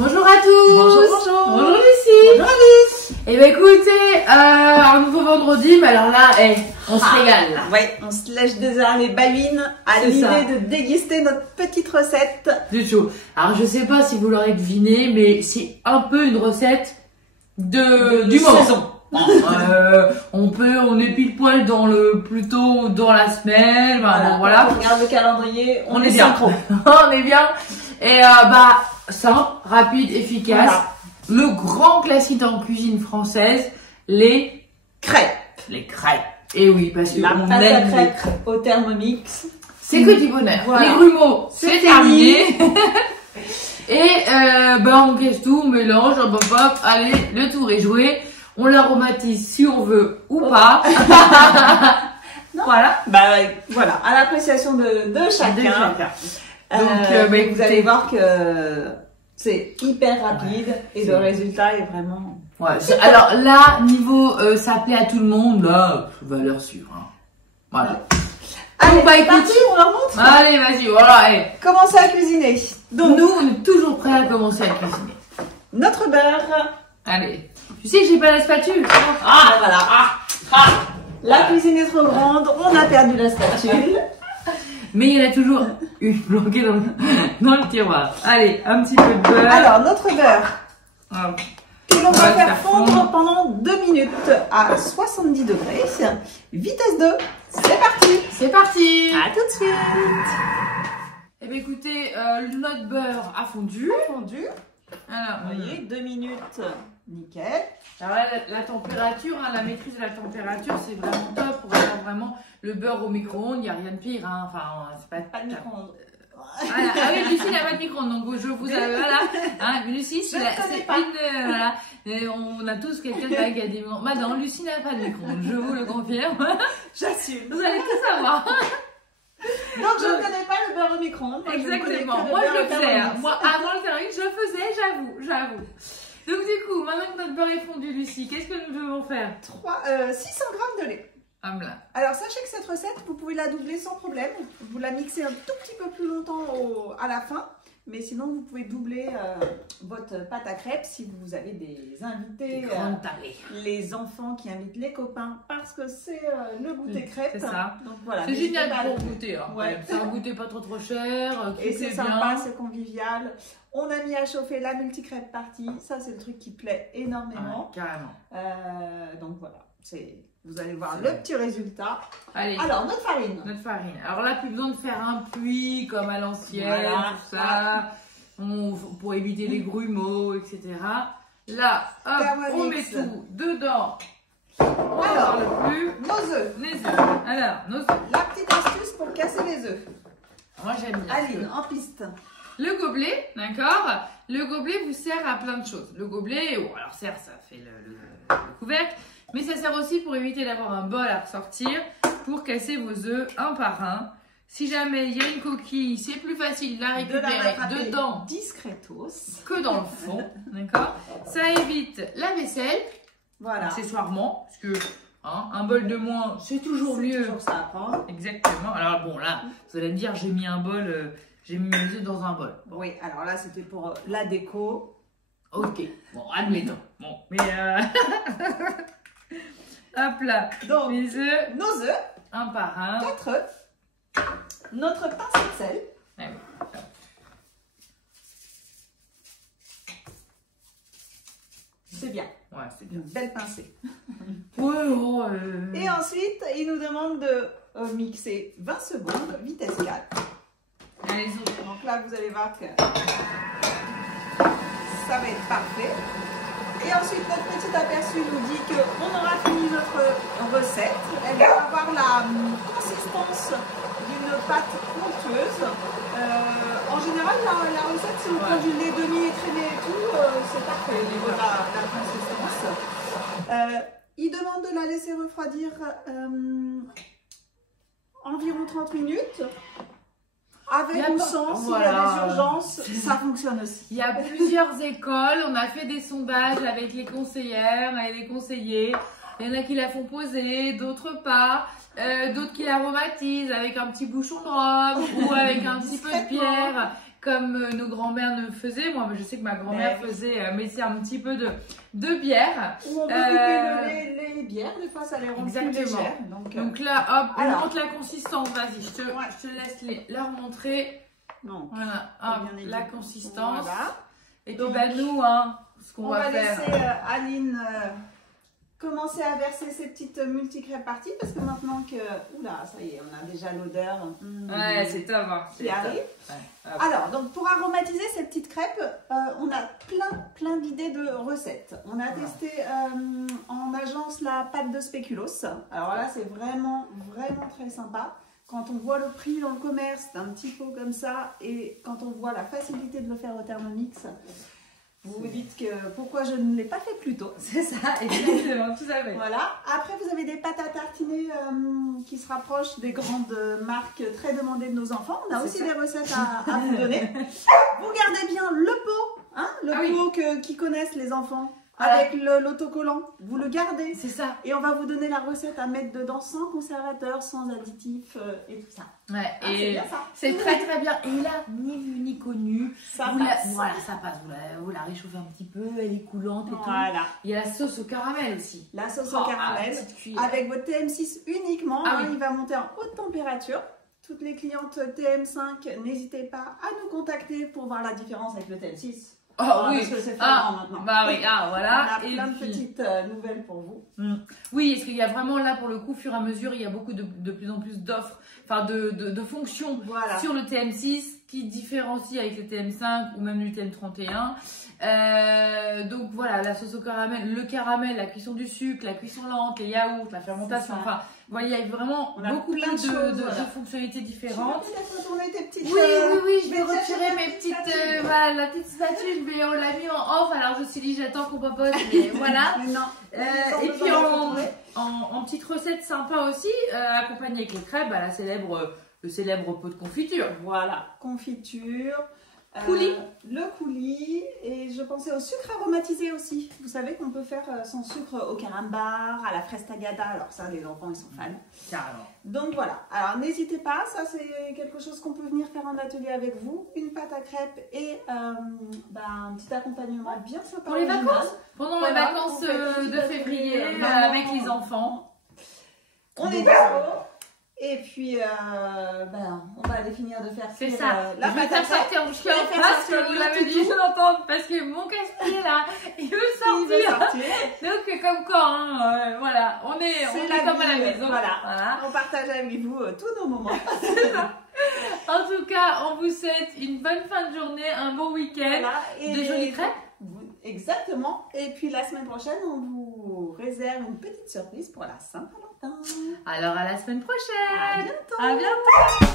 Bonjour à tous. Bonjour, bonjour. Bonjour Lucie. Bonjour Alice. Et bah écoutez, un nouveau vendredi, mais alors là, on se régale. Là. Ouais, on se lèche déjà les babines à l'idée de déguster notre petite recette. Du tout. Alors je sais pas si vous l'aurez deviné, mais c'est un peu une recette du moment. Saison. On est pile poil plutôt dans la semaine. Voilà. On regarde le calendrier, on est bien. On est bien. Et simple, rapide, efficace. Voilà. Le grand classique en cuisine française, les crêpes. Les crêpes. Et oui, parce que la on pâte aime à crêpes au Thermomix. C'est que du bonheur. Voilà. Les grumeaux, c'est terminé. Et on casse tout, on mélange, hop, allez, le tour est joué. On l'aromatise si on veut ou pas. Voilà. Voilà, à l'appréciation de chacun. Donc, vous allez voir que c'est hyper rapide et le résultat est vraiment... Ouais, alors là, niveau ça plaît à tout le monde, là, valeur sûre. Hein. Voilà. Allez, c'est parti, on leur montre. Allez, vas-y, voilà. Allez. Commencez à cuisiner. Donc, nous, on est toujours prêts à commencer à cuisiner. Notre beurre. Allez. Tu sais que j'ai pas la spatule. Voilà. La cuisine est trop grande, on a perdu la spatule. Mais il y en a toujours une bloquée dans le tiroir. Allez, un petit peu de beurre. Alors, notre beurre, que l'on va faire fondre pendant 2 minutes à 70 degrés. Vitesse 2, c'est parti. C'est parti. À tout de suite. Eh bien, écoutez, notre beurre a fondu. Alors, vous voyez, 2 minutes, nickel. Alors là, la température, la maîtrise de la température, c'est vraiment top pour avoir vraiment le beurre au micro-ondes. Il n'y a rien de pire. Hein. Enfin, c'est pas de micro-ondes. Voilà. Ah oui, Lucie n'a pas de micro-ondes, donc je vous voilà. Hein, Lucie, c'est une voilà. Et on a tous quelqu'un qui a des micro-ondes. Madame, Lucie n'a pas de micro-ondes, je vous le confirme. J'assume. Vous allez tout savoir. Donc je ne connais pas le beurre au micro-ondes. Exactement. Moi je le faisais. Moi avant le Thermomix, je le faisais, j'avoue. Donc du coup, maintenant que notre beurre est fondu, Lucie, qu'est-ce que nous devons faire? 600 g de lait. Alors sachez que cette recette, vous pouvez la doubler sans problème. Vous la mixez un tout petit peu plus longtemps à la fin. Mais sinon, vous pouvez doubler votre pâte à crêpes si vous avez des invités, les enfants qui invitent les copains, parce que c'est le goûter crêpes. C'est ça. Donc voilà. C'est génial pour goûter. Hein. Ouais. C'est un goûter pas trop cher. Et c'est sympa, c'est convivial. On a mis à chauffer la multicrêpe partie. Ça, c'est le truc qui plaît énormément. Ouais, carrément. Donc voilà. Vous allez voir le petit résultat. Allez. Alors, notre farine. Alors là, plus besoin de faire un puits comme à l'ancienne, tout ça. Pour éviter les grumeaux, etc. Là, hop, on met tout dedans. Alors, nos œufs. Alors, nos œufs. La petite astuce pour casser les œufs. Moi, j'aime bien. Aline, en piste. Le gobelet, d'accord. Le gobelet vous sert à plein de choses. Le gobelet, alors certes, ça fait le couvercle. Mais ça sert aussi pour éviter d'avoir un bol à ressortir, pour casser vos œufs un par un. Si jamais il y a une coquille, c'est plus facile de la récupérer dedans discretos que dans le fond, d'accord. Ça évite la vaisselle, accessoirement, parce que un bol de moins, c'est toujours mieux. Toujours ça à prendre. Exactement. Alors bon, là, vous allez me dire, j'ai mis un bol, j'ai mis mes œufs dans un bol. Bon. Oui, alors là, c'était pour la déco. Ok, bon, admettons. Bon, mais hop là, donc les œufs, nos œufs, un par un, 4 œufs, notre pincée de sel, c'est bien, c'est bien, une belle pincée. Et ensuite, il nous demande de mixer 20 secondes, vitesse 4. Allez-y. Donc là, vous allez voir que ça va être parfait. Et ensuite, notre petit aperçu nous dit qu'on aura fini notre recette. Elle va avoir la consistance d'une pâte onctueuse. En général, la recette, si on prend du lait demi-écrémé et tout, c'est parfait au niveau de la consistance. Il demande de la laisser refroidir environ 30 minutes. Avec ou sans, s'il y a des urgences, ça fonctionne aussi. Il y a plusieurs écoles, on a fait des sondages avec les conseillères et les conseillers. Il y en a qui la font poser, d'autres pas. D'autres qui l'aromatisent avec un petit bouchon de rhum ou avec un petit peu de bière. comme nos grands-mères ne faisaient. Moi, je sais que ma grand-mère mettait un petit peu de bière. Ou on peut couper les bières, des fois ça les rend plus légères. Donc là, hop, on montre la consistance. Vas-y, je te laisse leur montrer. Donc, voilà, hop, la consistance. Voilà. Et puis bah, nous, hein, ce qu'on va faire. On va laisser Aline commencer à verser ses petites multicrêpes parties parce que maintenant que... Oula, ça y est, on a déjà l'odeur ouais, c'est top, hein, qui arrive. Ouais, alors, donc pour aromatiser ces petites crêpes, on a plein d'idées de recettes. On a testé en agence la pâte de spéculoos. Alors là, c'est vraiment très sympa. Quand on voit le prix dans le commerce d'un petit pot comme ça et quand on voit la facilité de le faire au Thermomix, vous vous dites que pourquoi je ne l'ai pas fait plus tôt. C'est ça, exactement, tout à fait. Voilà. Après, vous avez des pâtes à tartiner qui se rapprochent des grandes marques très demandées de nos enfants. On a aussi des recettes à vous donner. Vous gardez bien le pot, hein, pot qui connaissent les enfants. Avec l'autocollant, vous le gardez. C'est ça. Et on va vous donner la recette à mettre dedans sans conservateur, sans additifs et tout ça. Ouais, et c'est très bien. Et là, ni vu ni connu. Ça passe. Voilà, ça passe. Vous la réchauffez un petit peu, elle est coulante et tout. Il y a la sauce au caramel aussi. La sauce au caramel. Avec votre TM6 uniquement. Il va monter en haute température. Toutes les clientes TM5, n'hésitez pas à nous contacter pour voir la différence avec le TM6. Oh oui, parce que c'est maintenant. Bah oui, voilà. On a plein de petites nouvelles pour vous. Oui, parce qu'il y a vraiment là pour le coup, au fur et à mesure, il y a beaucoup de plus en plus d'offres, enfin de fonctions sur le TM6 qui différencient avec le TM5 ou même le TM31. Donc voilà, la sauce au caramel, le caramel, la cuisson du sucre, la cuisson lente, les yaourts, la fermentation, enfin, vous voyez, il y a vraiment beaucoup de fonctionnalités différentes. Tu peux peut-être retourner tes petites... Oui, je vais retirer mes petites... voilà, la petite spatule, mais on l'a mis en off, alors je me suis dit, j'attends qu'on papote, mais voilà. Et puis en petite recette sympa aussi, accompagnée avec les crêpes, le célèbre pot de confiture. Voilà, confiture. Coulis. Le coulis. Et je pensais au sucre aromatisé aussi. Vous savez qu'on peut faire son sucre au carambar, à la fraise tagada. Alors ça, les enfants, ils sont fans. Carrément. Donc voilà. Alors n'hésitez pas. Ça, c'est quelque chose qu'on peut venir faire en atelier avec vous. Une pâte à crêpes et un petit accompagnement bien sympa. Pour les vacances. Pendant les vacances de février avec les enfants. On est dispo. Et puis, on va aller finir de faire la pâte à sortir en chien parce que vous l'avez dit, je l'entends, parce que mon casse-pied là, il veut sortir. Donc, comme quoi, voilà, on est comme à la maison. Voilà. On partage avec vous tous nos moments. En tout cas, on vous souhaite une bonne fin de journée, un bon week-end, de jolies crêpes. Exactement. Et puis la semaine prochaine, on vous réserve une petite surprise pour la Saint-Valentin. Alors à la semaine prochaine. À bientôt.